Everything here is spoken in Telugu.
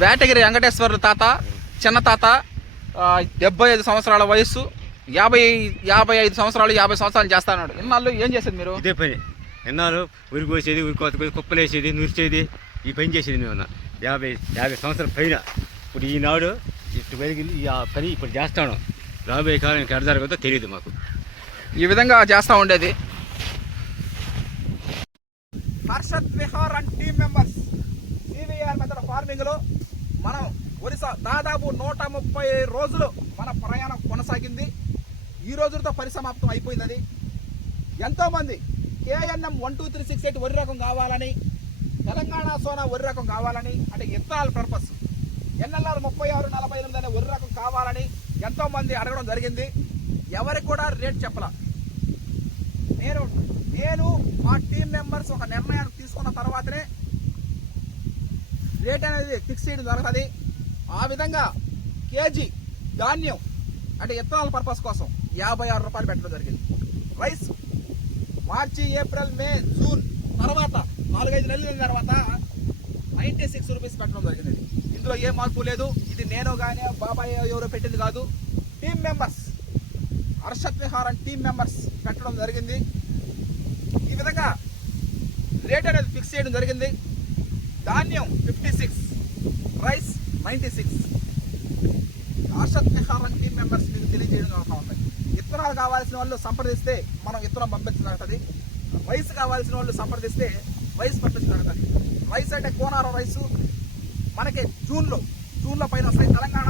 వేటగిరి వెంకటేశ్వర్లు తాత చిన్న తాత డెబ్బై ఐదు సంవత్సరాల వయస్సు యాభై యాభై ఐదు సంవత్సరాలు యాభై సంవత్సరాలు చేస్తాడు ఇన్నాళ్ళు ఏం చేసేది మీరు? ఇదే పని. ఎన్నాళ్ళు ఉరి కోసేది ఉరి కోత కోసి కుప్పలేసేది నురిచేది ఈ పని చేసేది మేము అన్న యాభై యాభై సంవత్సరాల పైన. ఇప్పుడు ఈనాడు ఇటు పెరిగింది ఈ ఆ పని ఇప్పుడు చేస్తాను. రాబోయే కాలం ఎక్కడ జరగదో తెలియదు మాకు. ఈ విధంగా చేస్తూ ఉండేది. హర్షద్ విహార్ అండ్ టీమ్ ఫార్మింగ్లో మనం ఒరిస్సా దాదాపు నూట ముప్పై రోజులు మన ప్రయాణం కొనసాగింది. ఈ రోజులతో పరిసమాప్తం అయిపోయింది అది ఎంతోమంది KNM one two three six eight వరి రకం కావాలని తెలంగాణ సోనా వరి రకం కావాలని అంటే ఇత్తనాల పర్పస్ ఎన్ఎల్ఆర్ ముప్పై ఆరు నలభై ఎనిమిది అనే వరి రకం కావాలని ఎంతోమంది అడగడం జరిగింది. ఎవరికి కూడా రేట్ చెప్పలా. నేను నేను మా టీం మెంబర్స్ ఒక నెంబర్ రేట్ అనేది ఫిక్స్ చేయడం జరగదు ఆ విధంగా కేజీ ధాన్యం అంటే ఇత్తనాల పర్పస్ కోసం యాభై ఆరు రూపాయలు పెట్టడం జరిగింది. Rice March April May June తర్వాత నాలుగైదు నెలల తర్వాత నైంటీ సిక్స్ రూపీస్ పెట్టడం జరిగింది. ఇందులో ఏ మార్పు లేదు. ఇది నేను కానీ బాబాయ్ ఎవరో పెట్టింది కాదు. Team members Harshad Vihar and team members పెట్టడం జరిగింది. ఈ విధంగా రేట్ అనేది ఫిక్స్ చేయడం జరిగింది. ధాన్యం fifty six rice ninety six Arshad Viharam team members మీకు తెలియజేయడం జరుగుతూ ఉంది. విత్తనాలు కావాల్సిన వాళ్ళు సంప్రదిస్తే మనం విత్తనం పంపించగలుగుతుంది. రైస్ కావాల్సిన వాళ్ళు సంప్రదిస్తే రైస్ పంపించగలుగుతుంది. రైస్ అంటే కోనారం రైసు మనకి జూన్లో జూన్లో పైన వస్తాయి. తెలంగాణ